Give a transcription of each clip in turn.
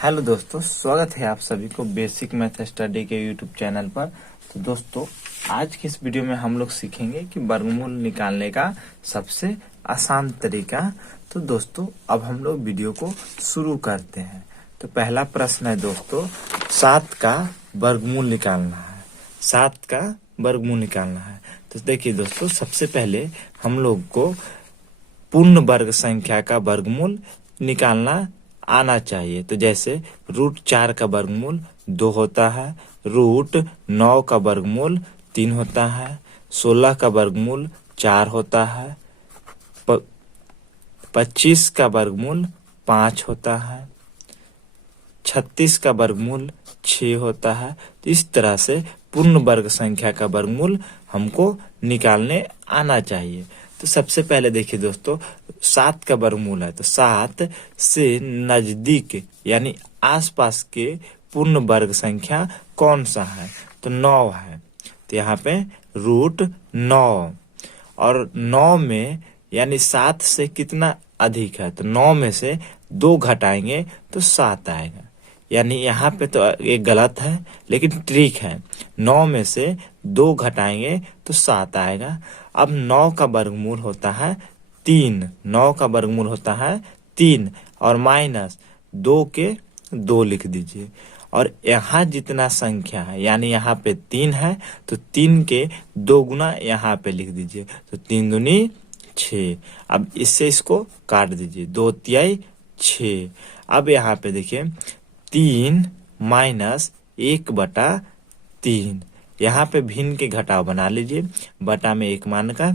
Hello दोस्तों, स्वागत है आप सभी को बेसिक मैथ स्टडी के यूट्यूब चैनल पर। तो दोस्तों, आज की इस वीडियो में हम लोग सीखेंगे कि वर्गमूल निकालने का सबसे आसान तरीका। तो दोस्तों, अब हम लोग वीडियो को शुरू करते हैं। तो पहला प्रश्न है दोस्तों, 7 का वर्गमूल निकालना है। 7 का वर्गमूल निकालना है। तो देखिए दोस्तों, सबसे पहले हम लोग को पूर्ण वर्ग संख्या का वर्गमूल निकालना आना चाहिए। तो जैसे √4 का वर्गमूल 2 होता है, √9 का वर्गमूल 3 होता है, 16 का वर्गमूल 4 होता है, 25 का वर्गमूल 5 होता है, 36 का वर्गमूल 6 होता है। तो इस तरह से पूर्ण वर्ग संख्या का वर्गमूल हमको निकालने आना चाहिए। तो सबसे पहले देखिए दोस्तों, 7 का वर्गमूल है। तो 7 से नजदीक यानी आसपास के पूर्ण वर्ग संख्या कौन सा है? तो 9 है। तो यहाँ पे √9 और 9 में यानी 7 से कितना अधिक है? तो 9 में से 2 घटाएंगे तो 7 आएगा। यानी यहाँ पे तो एक गलत है, लेकिन ट्रिक है। 9 में से 2 घटाएंगे तो 7 आएगा। अब 9 का वर्गमूल होता है 3। 9 का वर्गमूल होता है 3 और माइनस 2 के 2 लिख दीजिए। और यहाँ जितना संख्या है यानी यहाँ पे 3 है, तो 3 के 2 गुना यहाँ पे लिख दीजिए। तो 3 दूनी 6। अब इससे इसको काट दीजिए, 2 तिहाई 6। अब यहाँ पे देखिए 3 माइनस 1/3। यहाँ पे भिन्न के घटाव बना लीजिए, बटा में 1 मान का।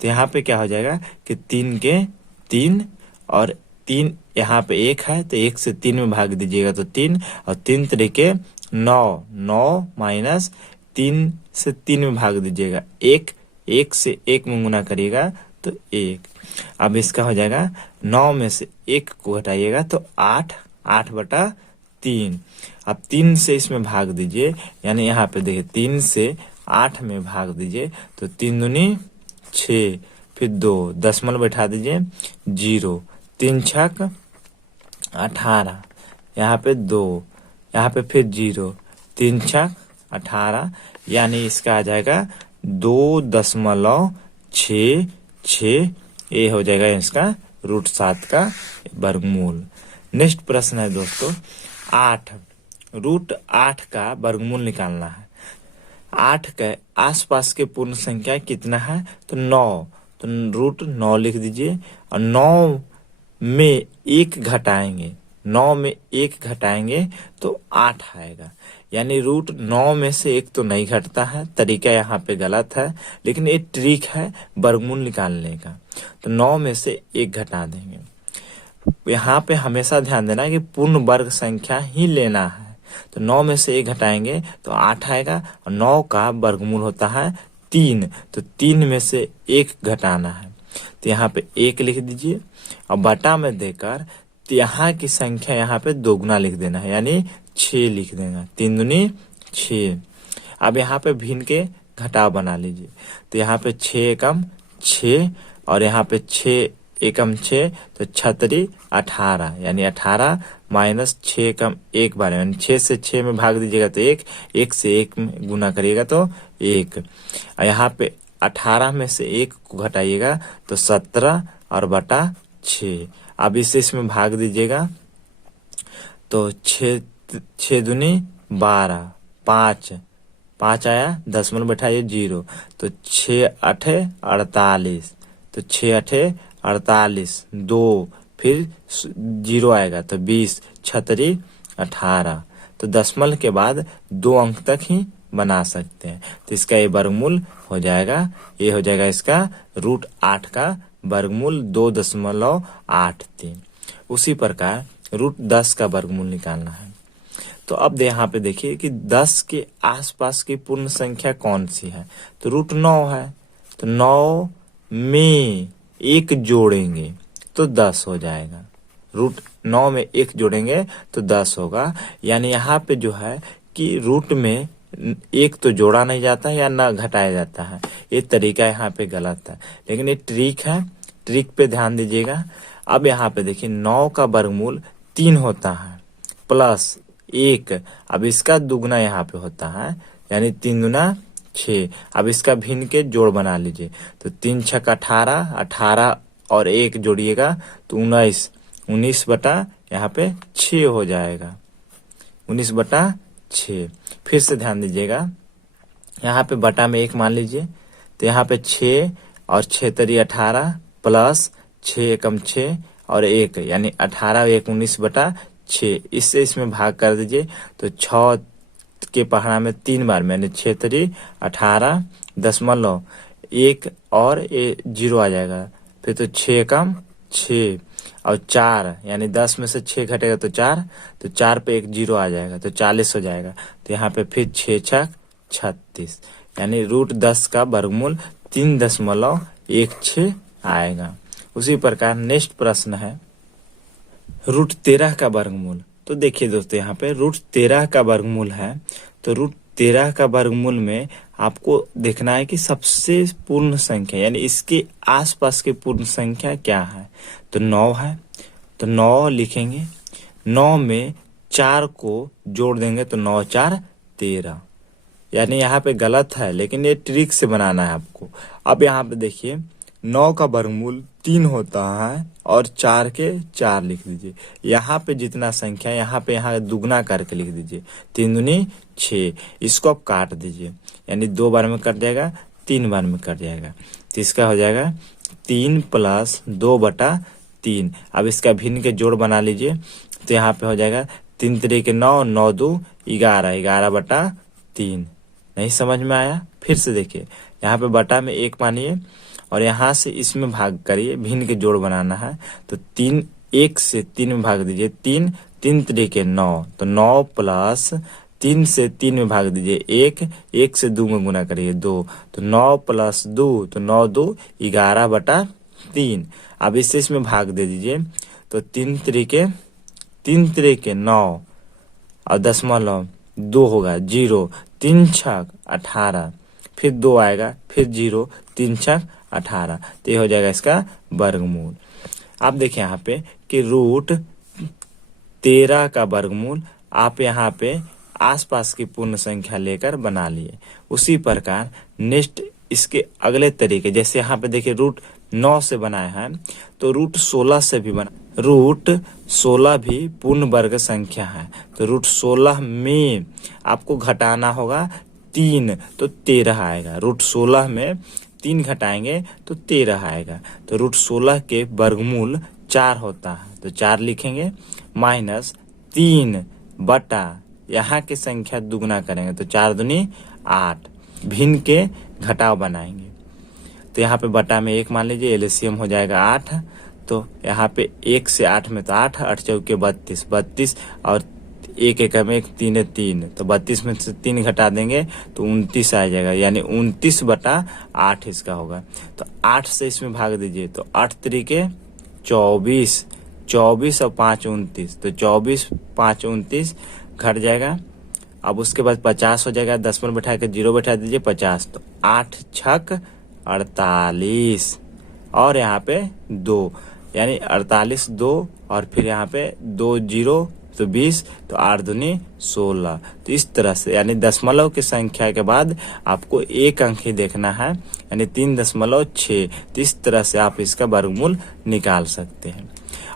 तो यहाँ पे क्या हो जाएगा कि 3 के 3 और 3 यहाँ पे 1 है, तो 1 से 3 में भाग दीजिएगा तो 3 और 3 तरीके 9। 9 माइनस 3 से 3 में भाग दीजिएगा 1। 1 से 1 में गुना करिएगा तो 1। अब इसका हो जाएगा 9 में से 1 को घटाइएगा तो 8। 8/3। अब 3 से इसमें भाग दीजिए, यानी यहाँ पे देखिए 3 से 8 में भाग दीजिए तो 3 दूनी 6, फिर 2 दशमलव बैठा दीजिए 0। 3 छक 18, यहाँ पे 2, यहाँ पे फिर 0। 3 छक 18, यानी इसका आ जाएगा 2.66। ये हो जाएगा इसका √7 का वर्गमूल। नेक्स्ट प्रश्न है दोस्तों 8। √8 का वर्गमूल निकालना है। 8 के आसपास के पूर्ण संख्या कितना है? तो 9। तो √9 लिख दीजिए और 9 में 1 घटाएंगे। 9 में 1 घटाएंगे तो 8 आएगा। यानी √9 में से 1 तो नहीं घटता है, तरीका यहाँ पे गलत है, लेकिन ये ट्रिक है वर्गमूल निकालने का। तो 9 में से 1 घटा देंगे। यहाँ पे हमेशा ध्यान देना कि पूर्ण वर्ग संख्या ही लेना है। तो 9 में से 1 घटाएंगे तो 8 आएगा और 9 का वर्गमूल होता है 3। तो 3 में से 1 घटाना है, तो यहाँ पे 1 लिख दीजिए और बटा में देकर तो यहाँ की संख्या यहाँ पे 2 गुना लिख देना है, यानी 6 लिख देना। 3 दूनी 6। अब यहाँ पे भिन्न के घटाव बना लीजिए। तो यहाँ पे 6 एकम 6 और यहाँ पे 6 एकम 6, तो 6 18, यानी 18 माइनस 6 एकम 1 बार, यानी 6 से 6 में भाग दीजिएगा तो 1। 1 से 1 में गुना करिएगा तो 1। और यहाँ पे 18 में से 1 को घटाइएगा तो 17 और बटा 6। अब इसे इसमें भाग दीजिएगा तो 6 दूनी 12, 5 आया, दशमलव बैठाइए 0। तो 6 8 48, तो 6 8 48, 2 फिर 0 आएगा तो 20, 6 18। तो दशमलव के बाद 2 अंक तक ही बना सकते हैं। तो इसका ये वर्गमूल हो जाएगा, ये हो जाएगा इसका √8 का वर्गमूल 2.83। उसी प्रकार √10 का वर्गमूल निकालना है। तो अब यहाँ पे देखिए कि 10 के आसपास की पूर्ण संख्या कौन सी है? तो √9 है। तो 9 में 1 जोड़ेंगे तो 10 हो जाएगा। √9 में 1 जोड़ेंगे तो 10 होगा। यानी यहाँ पे जो है कि रूट में 1 तो जोड़ा नहीं जाता है या ना घटाया जाता है। ये तरीका यहाँ पे गलत है, लेकिन ये ट्रिक है, ट्रिक पे ध्यान दीजिएगा। अब यहाँ पे देखिए 9 का वर्गमूल 3 होता है। प्लस 1। अब इसका दुगना यहाँ पे होता है, यानी 3 दूना 6। अब इसका भिन्न के जोड़ बना लीजिए, तो 3 छक 18, 18 और 1 जोड़िएगा तो 19, 19 बटा यहाँ पे 6 हो जाएगा, 19 बटा 6। फिर से ध्यान दीजिएगा, यहाँ पे बटा में 1 मान लीजिए, तो यहाँ पे 6 और 6 तरी 18 प्लस 6 एकम 6 और 1, यानी 18 1 19 बटा 6। इससे इसमें भाग कर दीजिए, तो 6 के पहाड़ा में 3 बार, यानी 6 तरी 18 दशमलव 1 और 0 आ जाएगा। फिर तो 6 एकम 6 और 4, यानी 10 में से 6 घटेगा तो 4, तो 4 पे 1 0 आ जाएगा तो 40 हो जाएगा। तो यहाँ पे फिर 6 छक 36, यानी रूट 10 का वर्गमूल 3.16 आएगा। उसी प्रकार नेक्स्ट प्रश्न है रूट 13 का वर्गमूल। तो देखिए दोस्तों, यहाँ पे रूट 13 का वर्गमूल है, तो रूट 13 का वर्गमूल में आपको देखना है कि सबसे पूर्ण संख्या, यानी इसके आसपास की पूर्ण संख्या क्या है। तो 9 है, तो 9 लिखेंगे, 9 में 4 को जोड़ देंगे तो 9 4 13, यानी यहाँ पे गलत है, लेकिन ये ट्रिक से बनाना है आपको। अब यहाँ पे देखिए 9 का वर्गमूल 3 होता है और 4 के 4 लिख दीजिए। यहाँ पे जितना संख्या यहाँ पे यहाँ दुगना करके लिख दीजिए, 3 दूनी 6। इसको आप काट दीजिए, यानी 2 बार में कट जाएगा, 3 बार में कट जाएगा, तो इसका हो जाएगा 3 प्लस 2 बटा 3। अब इसका भिन्न के जोड़ बना लीजिए, तो यहाँ पे हो जाएगा 3 3 के 9, 9 2 11, 11 बटा 3। नहीं समझ में आया? फिर से देखिए, यहाँ पे बटा में 1 मानिए और यहाँ से इसमें भाग करिए, भिन्न के जोड़ बनाना है, तो 3 1 से 3 में भाग दीजिए, 3 3 3 के 9, तो 9 प्लस 3 से 3 में भाग दीजिए 1, 1 से 2 में गुना करिए 2, तो 9 प्लस 2, तो 9 2 11 बटा 3। अब इससे इसमें भाग दे दीजिए, तो 3 3 के 9 और दशमलव 2 होगा 0, 3 छक 18, फिर 2 आएगा, फिर 0, 3 छक 18, तो ये हो जाएगा इसका वर्गमूल। आप देखिए यहाँ पे कि रूट 13 का वर्गमूल आप यहाँ पे आसपास की पूर्ण संख्या लेकर बना लिए। उसी प्रकार नेक्स्ट इसके अगले तरीके, जैसे यहाँ पे देखिए रूट 9 से बनाया है, तो रूट 16 से भी बना। रूट 16 भी पूर्ण वर्ग संख्या है, तो रूट 16 में आपको घटाना होगा 3, तो 13 आएगा। रूट 16 में 3 घटाएंगे तो 13 आएगा। तो रूट 16 के वर्गमूल 4 होता है, तो 4 लिखेंगे, माइनस 3 बटा यहाँ की संख्या दुगना करेंगे तो 4 दूनी 8, भिन्न के घटाव बनाएंगे, तो यहाँ पे बटा में 1 मान लीजिए, एलसीएम हो जाएगा 8, तो यहाँ पे 1 से 8 में तो 8, 8 चौके 32, 32 और 1 एक में 1 3 3, तो 32 में से 3 घटा देंगे तो 29 आ जाएगा, यानी 29 बटा 8 इसका होगा। तो 8 से इसमें भाग दीजिए, तो 8 तरीके 24, 24 और 5 29, तो 24 5 29 घट जाएगा। अब उसके बाद 50 हो जाएगा, दशमलव बैठा के 0 बैठा दीजिए 50, तो 8 छक 48 और यहाँ पे 2, यानी 48 2 और फिर यहाँ पे 2 0 तो 20, तो 8 दूनी 16। तो इस तरह से, यानी दशमलव की संख्या के बाद आपको एक अंक ही देखना है, यानी 3.6। तो इस तरह से आप इसका वर्गमूल निकाल सकते हैं।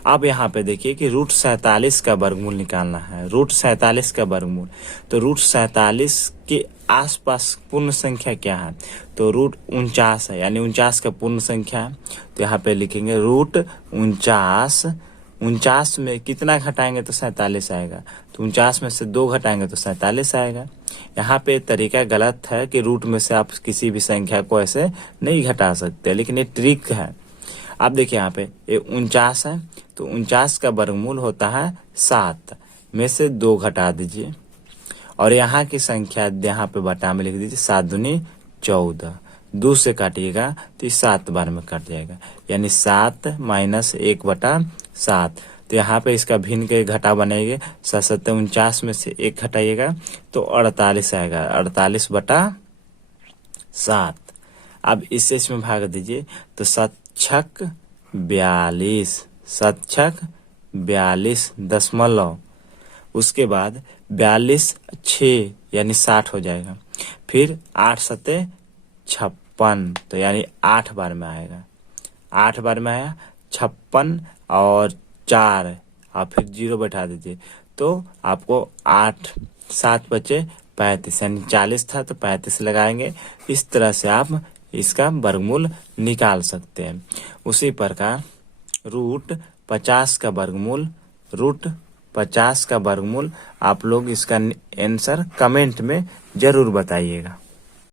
अब यहाँ पे देखिए कि रूट 47 का वर्गमूल निकालना है। रूट 47 का वर्गमूल, तो रूट 47 के आसपास पूर्ण संख्या क्या है, तो रूट 49 है, यानी 49 का पूर्ण संख्या है। तो यहाँ पे लिखेंगे रूट 49, 49 में कितना घटाएंगे तो 47 आएगा, तो 49 में से 2 घटाएंगे तो 47 आएगा। यहाँ पे तरीका गलत है कि रूट में से आप किसी भी संख्या को ऐसे नहीं घटा सकते, लेकिन ये ट्रिक है। आप देखिए यहाँ पे ये 49 है, तो 49 का वर्गमूल होता है 7, में से 2 घटा दीजिए और यहाँ की संख्या यहाँ पे बटा में लिख दीजिए, 7 दूनी 14, 2 से काटिएगा तो 7 बार में कट जाएगा, यानी 7 माइनस 1 बटा 7। तो यहाँ पे इसका भिन्न के घटा बनेगा, 7 7 49 में से 1 घटाइएगा तो 48 आएगा, 48 बटा 7। अब इससे इसमें भाग दीजिए, तो 7 छक 42, 7 छक 42 दशमलव उसके बाद 42 6 यानी 60 हो जाएगा। फिर 8 सते 56, तो यानी 8 बार में आएगा। 8 बार में आया 56 और 4 और फिर 0 बैठा दीजिए, तो आपको 8 7 बचे 35, यानी 40 था तो 35 लगाएंगे। इस तरह से आप इसका वर्गमूल निकाल सकते हैं। उसी प्रकार रूट 50 का वर्गमूल आप लोग इसका आंसर कमेंट में जरूर बताइएगा।